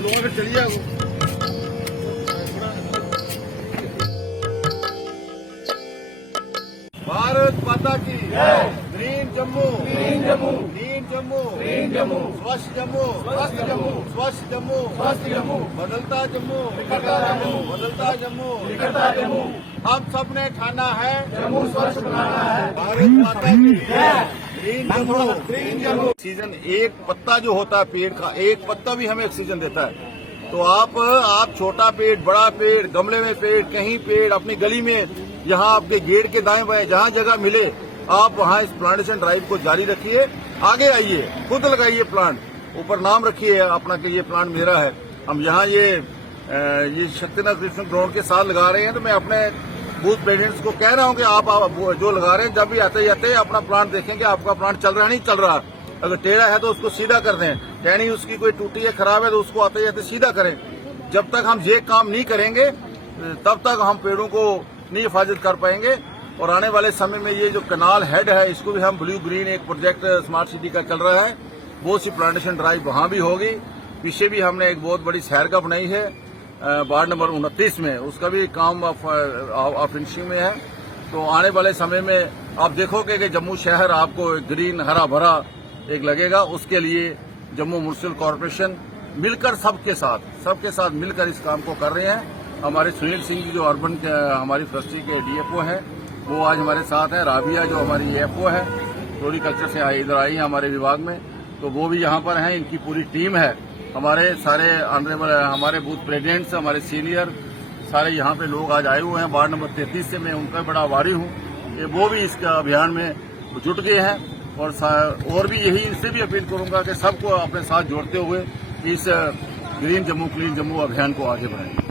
चलूंगा फिर चलिए। भारत माता की green Jammu, green Jammu, green Jammu, green Jammu, स्वच्छ जम्मू, स्वस्थ जम्मू, स्वच्छ जम्मू, स्वस्थ जम्मू, बदलता जम्मू, निखरता जम्मू, बदलता जम्मू, निखरता जम्मू। हम सब ने ठाना है जम्मू स्वच्छ बनाना है। भारत माता की green Jammu, green Jammu. Oxygen एक पत्ता जो होता है पेड़ का, एक पत्ता भी हमें ऑक्सीजन देता है। तो आप छोटा पेड़, बड़ा पेड़, गमले में पेड़, कहीं पेड़, अपनी गली में, यहाँ आपके गेट के दाएं बाएं जहाँ जगह मिले, आप वहाँ इस प्लांटेशन ड्राइव को जारी रखिए। आगे आइए, खुद लगाइए प्लांट, ऊपर नाम रखिए अपना कि ये प्लांट मेरा है। हम यहाँ ये शक्तिनगर कृष्ण ग्राउंड के साथ लगा रहे हैं। तो मैं अपने बूथ प्रेसिडेंट्स को कह रहा हूँ कि आप जो लगा रहे हैं, जब भी आते जाते अपना प्लांट देखेंगे आपका प्लांट चल रहा नहीं चल रहा। अगर टेढ़ा है तो उसको सीधा कर दें, टहनी उसकी कोई टूटी है, खराब है तो उसको आते जाते सीधा करें। जब तक हम ये काम नहीं करेंगे तब तक हम पेड़ों को नहीं हिफाजत कर पाएंगे। और आने वाले समय में ये जो कनाल हेड है, इसको भी हम ब्लू ग्रीन, एक प्रोजेक्ट स्मार्ट सिटी का चल रहा है, बहुत सी प्लांटेशन ड्राइव वहां भी होगी। पीछे भी हमने एक बहुत बड़ी सैरगाह बनाई है वार्ड नंबर 29 में, उसका भी काम ऑफ फिनिशिंग में है। तो आने वाले समय में आप देखोगे कि जम्मू शहर आपको ग्रीन हरा भरा एक लगेगा। उसके लिए जम्मू म्युनिसिपल कॉर्पोरेशन मिलकर सबके साथ मिलकर इस काम को कर रहे हैं। हमारे सुनील सिंह जी जो अर्बन हमारी ट्रस्टी के डीएफओ हैं, वो आज हमारे साथ हैं। राबिया जो हमारी एफओ है, फ्लोरिकल्चर से इधर आई है हमारे विभाग में, तो वो भी यहाँ पर हैं। इनकी पूरी टीम है। हमारे सारे ऑनरेबल हमारे बूथ प्रेसिडेंट्स, हमारे सीनियर सारे यहाँ पे लोग आज आए हुए हैं। वार्ड नंबर 33 से मैं उनका बड़ा आभारी हूँ कि वो भी इस अभियान में जुट गए हैं। और भी यही इससे भी अपील करूंगा कि सबको अपने साथ जोड़ते हुए इस ग्रीन जम्मू क्लीन जम्मू अभियान को आगे बढ़ाएं।